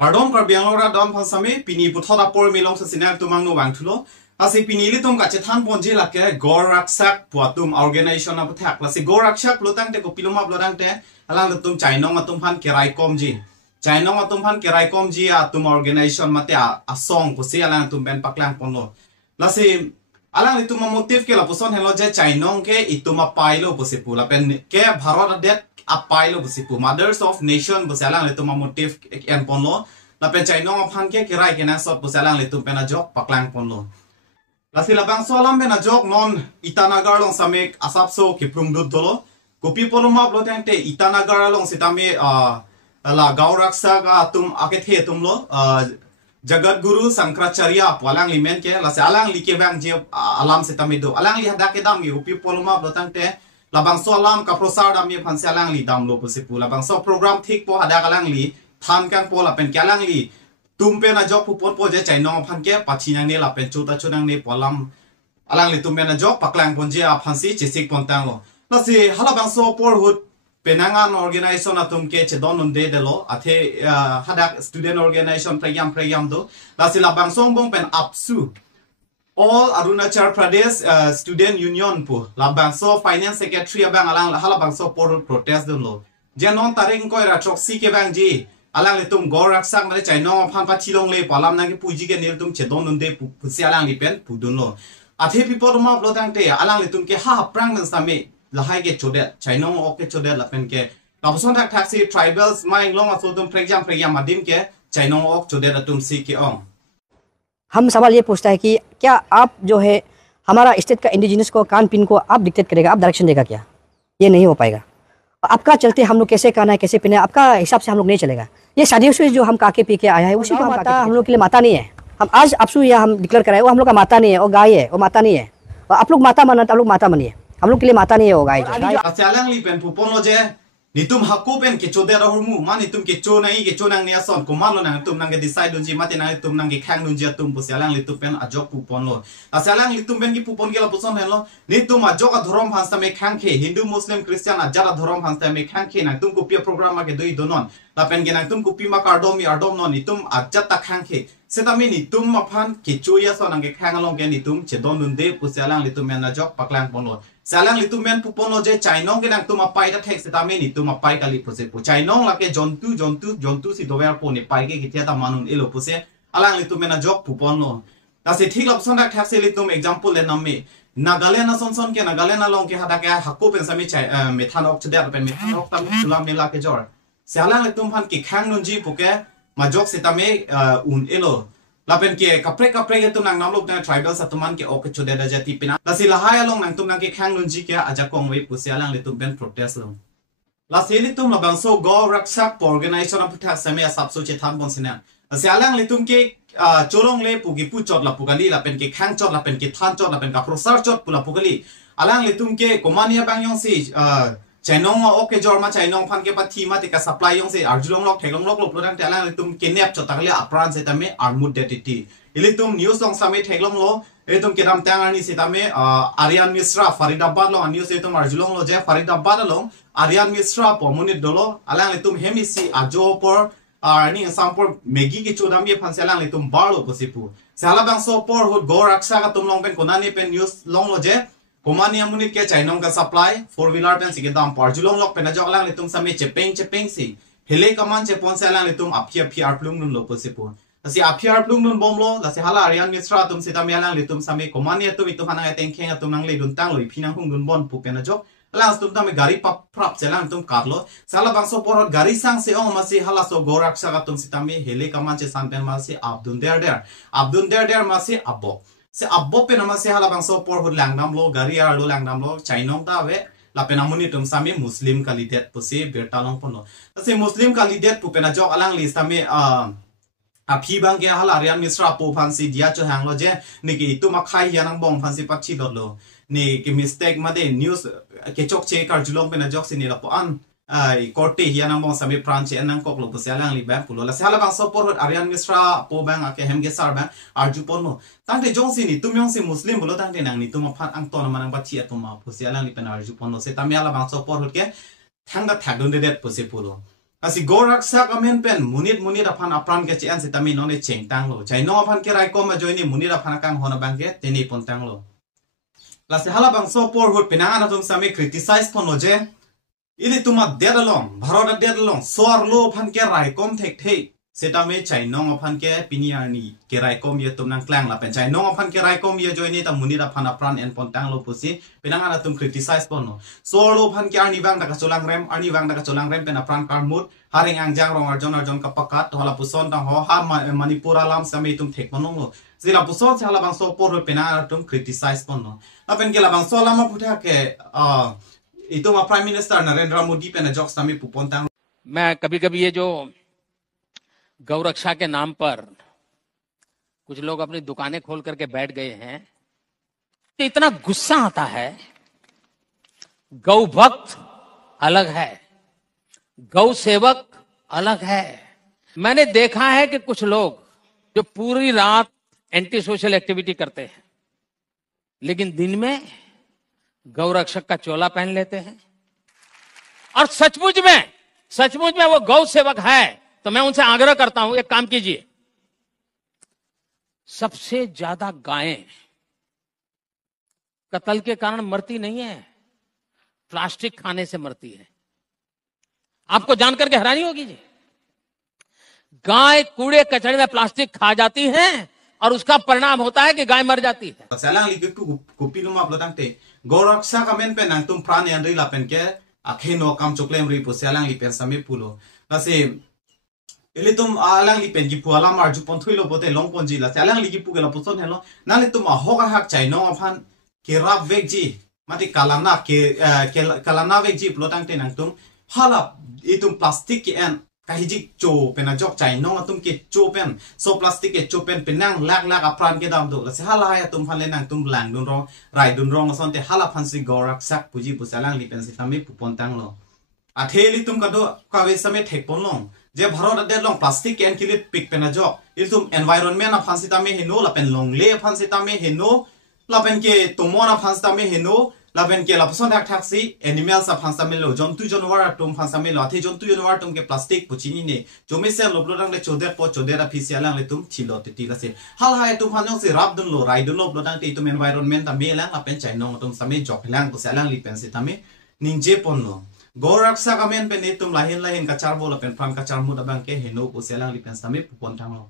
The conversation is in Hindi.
Kardom karbiang lora dom pasami pini puthoda por milong sasinar tumang no wang thulo asi pini litum ka chethan ponji lake goraksak puatum organization na puthak lasi goraksak lotang te ko piluma blodang te alang tum Chainong atum phan kerai komji Chainong atum phan kerai komji atum organization mate a song pusi alang tum ben paklang ponlo lasi alang litum motif ke la puson hello je Chainong ke ituma pailo pusi pula pen ke bharat det apei lo busipu mothers of nation busalang le tuma motif en ponlo la pen Chainong aphan ke kerai ke na sot busalang le tum pena jok paklang ponlo la sila bang solam bena jok non itanagar long samek asapso ke prumdut dolo kopi poluma bloteng te itanagar long sitame la gauraksa ga tum akethe tumlo jagat guru sankracharya palang limen ke la se alang like bang je alam sitame do alang li hada ke dam ge kopi poluma bloteng te labang so alam ka prosar dam ye phanse alang li dam lo pusipu labang so program thik po hada kalang li than kan po la pen kalang li tumpe na jok pu pon po je Chainong phan ke pachinang ne la pen chuta chunang ne polam alang li tumpe na jok paklang pon je a phansi chisik pon tang lo la si halabang so por hut penangan organization atum ke che don de de lo athe hada student organization prayam do la si labang song bong pen apsu all Arunachal Pradesh Student Union pu labang so finance secretary abang alang halabang so por protest dun lo jenon taring koi ra troxy ke bang ji alang le tum goraksak mare Chainong phan pa chilong le palam na ke puji ke nil tum chedon nun de pu si alang li pen pu dun lo athe people ma blo tang te alang le tum ke ha prang nan same la hai ke chode Chainong ok ke chode la pen ke la son thak thak si tribals mai long aso tum prejam madim ke Chainong ok chode da tum si ke ong हम सवाल ये पूछता है कि क्या आप जो है हमारा स्टेट का इंडिजिनस को कान पिन को आप डिक्टेट करेगा, आप डायरेक्शन देगा क्या? ये नहीं हो पाएगा। आपका चलते हम लोग कैसे कहना है, कैसे पीना है, आपका हिसाब से हम लोग नहीं चलेगा। ये शादियों से जो हम काके पी के आया है उसी को माता हम लोग के लिए माता नहीं है। हम आज आपसू या हम डिक्लेयर कराए वो हम लोग का माता नहीं है, वो गाय है, वो माता नहीं है। और आप लोग माता माना, आप लोग माता मानिए, हम लोग के लिए माता नहीं है वो गाय। Nitum hakupen ke chode ra hormu man nitum ke cho nai ke chonang ne ason ko man lo nang tum nang ge decide dunji mate nang tum nang ge khang dunji tum bu salang litum pen ajok pupon lo asalang litum ben ki pupon ge la puson hen lo nitum ajok a dhorom hansta me khang khe Hindu Muslim Christian ajara dhorom hansta me khang khe nang tum ko pia program ma ge doi donon la pen ge nang tum ko pi ma kardom no nitum ajata khang khe setami nitum ma phan ke choya so nang ge khang long ge nitum chedon nun de pu salang litum men ajok paklang pon lo salang litum men pupon lo je Chainong ge nang tum apai da thek setami nitum apai kali puse pu Chainong la ke jontu si dover po ni pai ke kitia ta manun elo puse alang litum men ajok pupon lo ta se thik lop son da thak se litum example le namme Nagaland na son ke Nagaland na long ke hada ke hakko pen sami chai methan ok chde pen methan ok tam sulam ne la ke jor salang litum phan ki khang nun ji puke majok setame un elo lapen ke kapre ke tum nang namlok na tribal satuman ke ok chode da jati pina lasi lahaya long nang tum nang ke khang nun ji ke aja kong wei pusi alang litum ben protest lo lasi litum labang so go raksak organization of putha same asapso che tham bon sina lasi alang litum ke cholong le pugi pu chot la pugali lapen ke khang chot lapen ke than chot lapen ka prosar chot pula pugali alang litum ke komania bang yong si Chainong ok jor ma Chainong phan ke pathi ma te ka supply yong se arjulong lok thailong lok lok lodang te alang litum ke nep chot takle apran se tame armud detiti ilitum news long same thailong lo etum ke dam tang ani se tame Aryan Misra Faridabad lo news etum arjulong lo je Faridabad lo Aryan Misra pomunit dolo alang litum hemisi ajo por ani sampor megi ke chodam ye phan se alang litum balo posipu sala bang so por hot go raksa ka tum long pen konani pen news long lo je Komania munit ke Chainong ka supply 4-wheeler pen sige dam parjulong lok pen ajok lang litum same chepeng si hele kaman che pon se lang litum aphi plung nun lo posipu asi aphi plung nun bomlo la se hala Aryan Misra tum se tam yalang litum same komania tu itu hanang ateng kheng atum nang le dun tang loi phinang hung dun bon pu pen ajok lang tum tam gari prap se lang tum karlo sala bangso porot gari sang se ong masi hala so gorak sa tum se tam hele kaman che sanpen masi abdun der masi abbo se abbo pe nama se hala bang so por hod langnam lo gari ar lo langnam lo Chainong ta we la pe namuni tum sami muslim kalidet puse bertalong pono se muslim kalidet pu pe na jok alang list ame aphi bang ge hala Aryan Misra po phan si dia cho hang lo je ni ki tu ma khai yanang bong phan si pachi lo ni ki mistake ma de news ke chok che kar julong pe na jok si ni la po an korte hianang bong sami pran che nang kok lo puse alang li bang pulo la se hala bang so por hod Aryan Misra po bang ake hem ge sar bang arju pono tang te jong si ni tum yong si muslim bolo tang te nang ni tum phan ang ton manang ba chi atuma pusi alang li pen arju pono se tamya la bang so por hod ke thang da thak dun de det pusi pulo asi gorak sa kamen pen munit aphan apran ke chen sitami none cheng tang lo Chainong aphan kerai ko ma joini munit aphan kang hona bangke teni pon tang lo lase hala bang so por hot pinanga na tum sami criticize pono je ili tuma dedalong bharota dedalong soar lo aphan kerai kom thek thei setame Chainong aphan ke piniani kerai kom ye tum nang klang la pen Chainong aphan kerai kom ye joini ta munit aphan apran en pon tang lo pusi pinanga na tum criticize pono so lo aphan ke ani bang daga cholang rem pen apran kar mut haring angjang rong arjon kapakat hala puson tang ho ha manipur alam sami tum thek manong lo zila puson se hala bang so por pinanga tum criticize pono apen gela bang so lama putha ke itu ma prime minister Narendra Modi पे न जॉक्स तमी पुपोंता मैं कभी-कभी ये जो गौरक्षा के नाम पर कुछ लोग अपनी दुकानें खोल करके बैठ गए हैं तो इतना गुस्सा आता है। गौ भक्त अलग है, गौ सेवक अलग है। मैंने देखा है कि कुछ लोग जो पूरी रात एंटी सोशल एक्टिविटी करते हैं लेकिन दिन में गौरक्षक का चोला पहन लेते हैं और सचमुच में वो गौ सेवक है तो मैं उनसे आग्रह करता हूं एक काम कीजिए, सबसे ज्यादा गायें कत्ल के कारण मरती नहीं है, प्लास्टिक खाने से मरती है। आपको जानकर के हैरानी होगी जी, गाय कूड़े कचरे में प्लास्टिक खा जाती है और उसका परिणाम होता है कि गाय मर जाती है। गोरक्षा का मेन पे नंग तुम प्राण यांद्री लापेन के अखेनो काम चोकलेम री पुसे अलांग लिपेन समी पुलो लसे इले तुम अलांग लिपेन की पुआला मार्जु पंथुइलो बोते लोंग पंजी ला अलांग लिकी पुगेला पुसन हेलो नाले तुम होगा हक Chainong aphan केरा वेगजी माति कालाना वेगजी प्लोटांग ते नंग तुम हाला इ तुम प्लास्टिक के N kahi cho pena jok Chainong atum ke cho pen so plastic ke cho pen penang lak apran ke dam do la se hala ya tum phan le nang tum lang dun rong rai dun rong son te hala phan si gorak sak puji pusalang li pen si tami pupon tang lo atheli tum ka do ka ve same thek pon long je bharot de long plastic ke en kilit pik pena jok il tum environment na phan si tami heno la pen long le phan si tami heno la pen ke tumona phan si tami heno लाबेन के लापसन हक थाक्सी एनिमल्स आ फांसा मिलो जंतु जानवर तुम फांसा मिलो अथे जंतु जानवर तुम के प्लास्टिक पुचिनी ने जोमे से लोब्लोडंग ले चोदेरा फिसियालांग ले तुम छिलो तिति लसे हाल हाय तुम फानो से राब दुन लो राइ दुन लो ब्लोडंग ते तुम एनवायरनमेंट ता मेलांग लापेन Chainong तुम समे जखलांग पुसालांग लिपेन से तमे निंजे पन्नो गोरक्षा का मेन पे ने तुम लाहिन का चार बोला पेन फान का चार मुदा बंग के हेनो पुसालांग लिपेन समे पुपन थांगलो